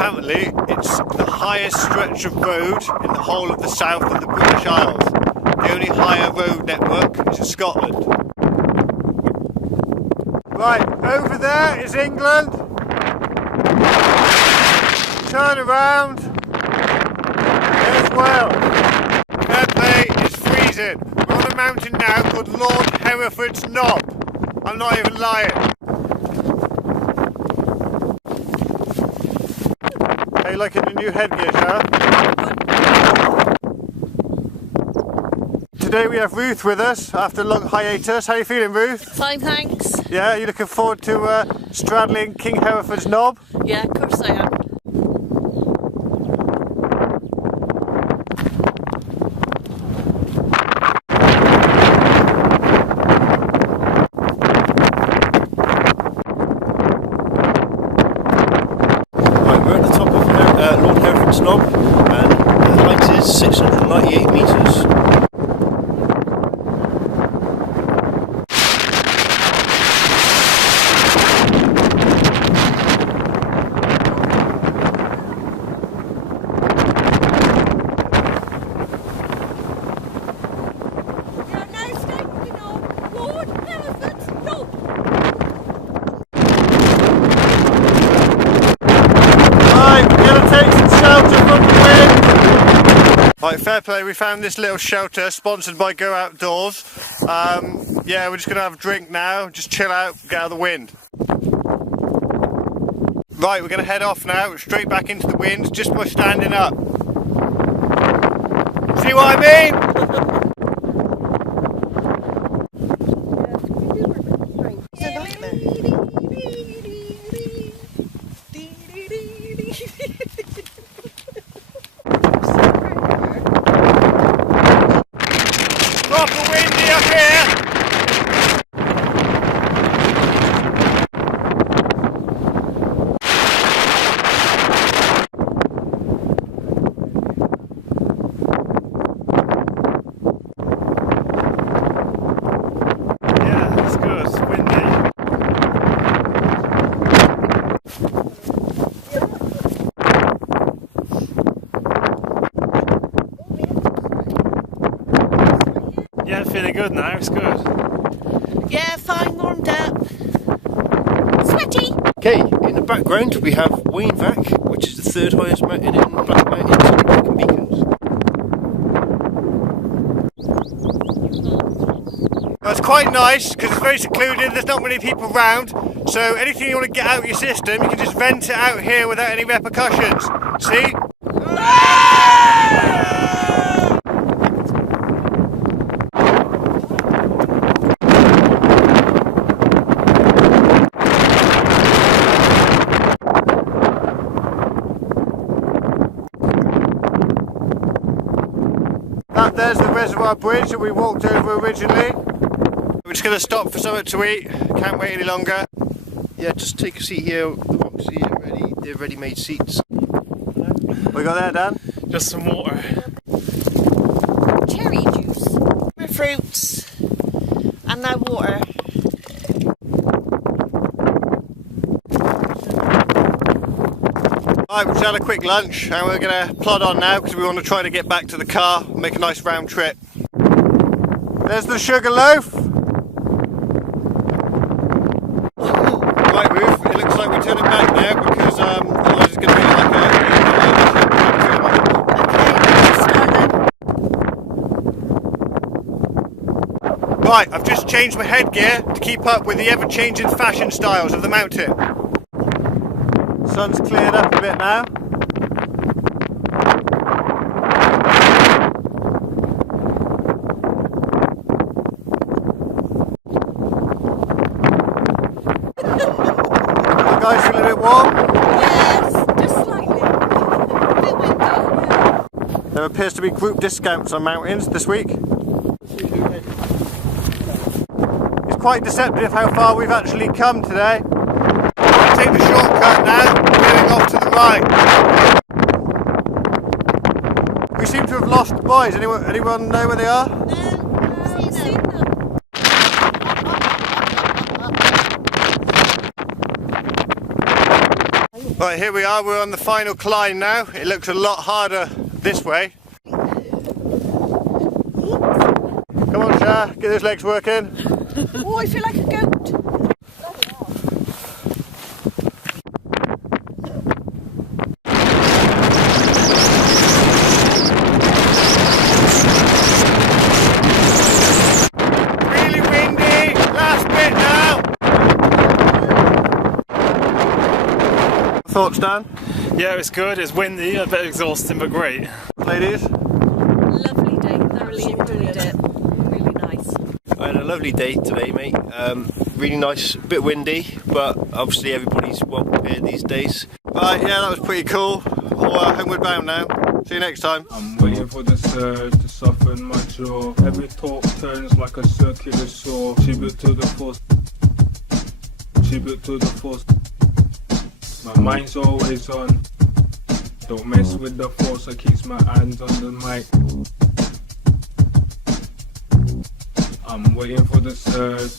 Apparently, it's the highest stretch of road in the whole of the south of the British Isles. The only higher road network is in Scotland. Right, over there is England. Turn around. There's Wales. Fair play, it's freezing. We're on a mountain now called Lord Herefords Knob. I'm not even lying. Are you liking the new headgear, Sarah? Today we have Ruth with us after a long hiatus. How are you feeling, Ruth? Fine, thanks. Yeah, are you looking forward to straddling King Hereford's knob? Yeah, of course I am. Right, we're at the top of Lord Herefords Knob, and the height is 698 metres. Right, fair play, we found this little shelter sponsored by Go Outdoors. Yeah, we're just going to have a drink now, just chill out, get out of the wind. Right, we're going to head off now, straight back into the wind, just by standing up. See what I mean? Proper windy up here! Yeah, that's good, it's windy. Yeah, feeling good now, it's good. Yeah, fine, warmed up. Sweaty! Okay, in the background we have Wainvac, which is the third highest mountain in Black Mountains and Brecon Beacons. That's quite nice because it's very secluded, there's not many people around, so anything you want to get out of your system, you can just vent it out here without any repercussions. See? There's the reservoir bridge that we walked over originally. We're just going to stop for something to eat, can't wait any longer. Yeah, just take a seat here, the rocks here ready, they're ready-made seats. What we got there, Dan? Just some water. Cherry juice. Fruits. And now water. Right, we've just had a quick lunch and we're going to plod on now because we want to try to get back to the car and make a nice round trip. There's the sugar loaf. Right, Ruth, it looks like we're turning back now because otherwise it's going to be like a... Right, I've just changed my headgear to keep up with the ever-changing fashion styles of the mountain. Sun's cleared up a bit now. You guys feel a bit warm? Yes, just slightly. A bit windy. There appears to be group discounts on mountains this week. It's quite deceptive how far we've actually come today. I'll take the shortcut now, going off to the right. We seem to have lost the boys. Anyone know where they are? Seen them. Right, here we are, we're on the final climb now. It looks a lot harder this way. Come on, Shah, get those legs working. Oh, I feel like a goat. Really windy, last bit now. Thoughts, Dan? Yeah, it's good, it's windy, a bit exhausting but great. Ladies? Lovely day, thoroughly enjoyed it. Really nice. I had a lovely day today, mate. Really nice, a bit windy, but obviously everybody's well prepared these days. Right, yeah, that was pretty cool. All homeward bound now. See you next time. I'm waiting for the surge to soften my jaw. Every talk turns like a circular saw. Tribute to the force. Tribute to the force. My mind's always on. Don't mess with the force. I keep my hands on the mic. I'm waiting for the surge.